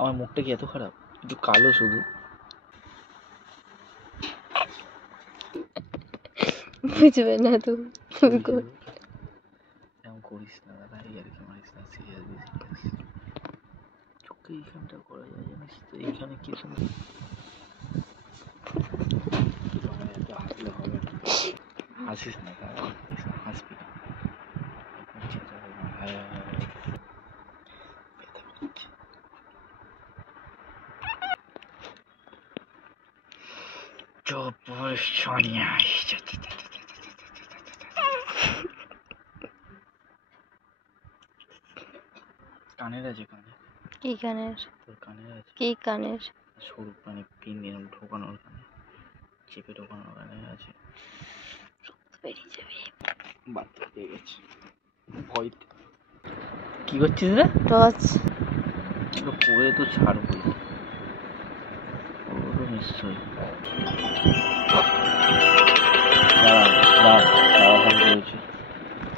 আমার মুখটা কি এত খারাপ? একটু কালো শুধু। বুঝবে না তুমি এমন করিস না দাদা, আর কি মারিস না, সিরিয়াসলি সিরিয়াস। চোখে এইখানটা করা যায় জানিস তো, এইখানে কি সুন্দর। এত হাসলে হবে না, হাসিস না দাদা, হাসবি না। কানের আছে, কানে কি কানের? তোর কানের আছে? কি কানের? সরু মানে পিন এরকম ঢোকানোর কানে, চেপে ঢোকানোর কানে আছে। বেরিয়ে যাবে। বাচ্চা পেয়ে গেছে ভয়। কি করছিস রে? টর্চ পড়ে তো ছাড়বই ওরও নিশ্চয়ই।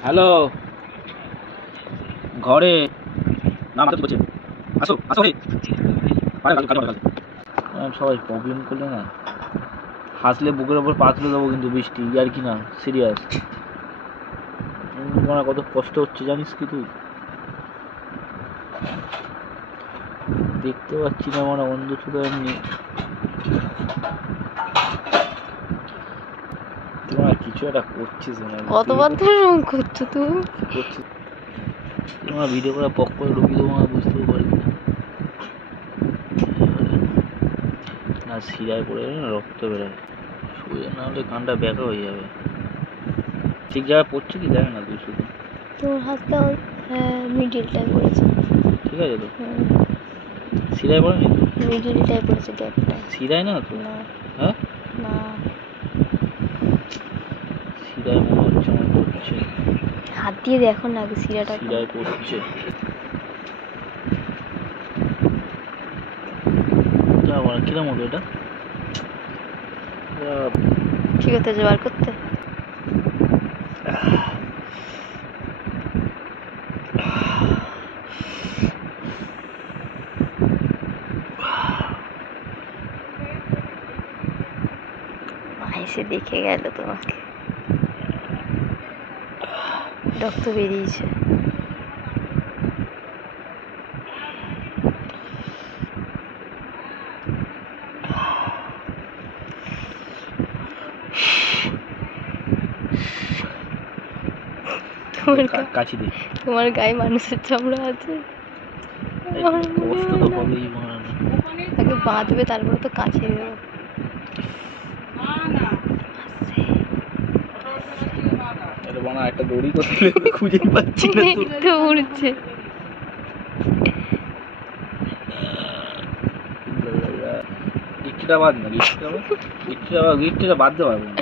হ্যালো, ঘরে না মাথা বলছে, আসো আসো। সবাই প্রবলেম করলে না, হাসলে বুকের ওপর পা তুলে দেবো কিন্তু বৃষ্টি, আর কি না, সিরিয়াস। তোমার কত কষ্ট হচ্ছে জানিস কি তুই? দেখতে পাচ্ছি না মানে অন্ধ ছোট এমনি। তোমার কিছু একটা করছিস না, কতবার ধরে করছো তুমি? করছিস তোমার ভিডিও করা পক করে ঢুকিয়ে দেবো, আমার বুঝতেও পারবি না। না শিরায় পড়ে না রক্ত বেরোয়, শুয়ে না হলে কানটা ব্যাকা হয়ে যাবে। ঠিক জায়গায় পড়ছে কি দেখ না তুই শুধু। তোর হাতটা মিডিলটায় পড়েছে। ঠিক আছে তো? শিরায় পড়েনি তো? মিডিলটায় পড়েছে, গ্যাপটায়। শিরায় না তো? না হ্যাঁ না, শিরায় মনে হচ্ছে আমার পড়ছে। হাত দিয়ে দেখো না আগে শিরাটা। শিরায় পড়ছে। কিরম হলো এটা? ঠিক আছে, জোগাড় করতে। এসে দেখে গেল তোমাকে, রক্ত বেরিয়েছে। তোমার গায়ে মানুষের চামড়া আছে, কষ্ট তো হবেই মারা। তাকে বাঁধবে তারপরে তো কাছে দেবো। একটা দড়ি করতে খুঁজে পাচ্ছি না তো, উড়ছে। গিট্টিটা বাদ না, গিট্টিটা বাদ দিতে পারবো না।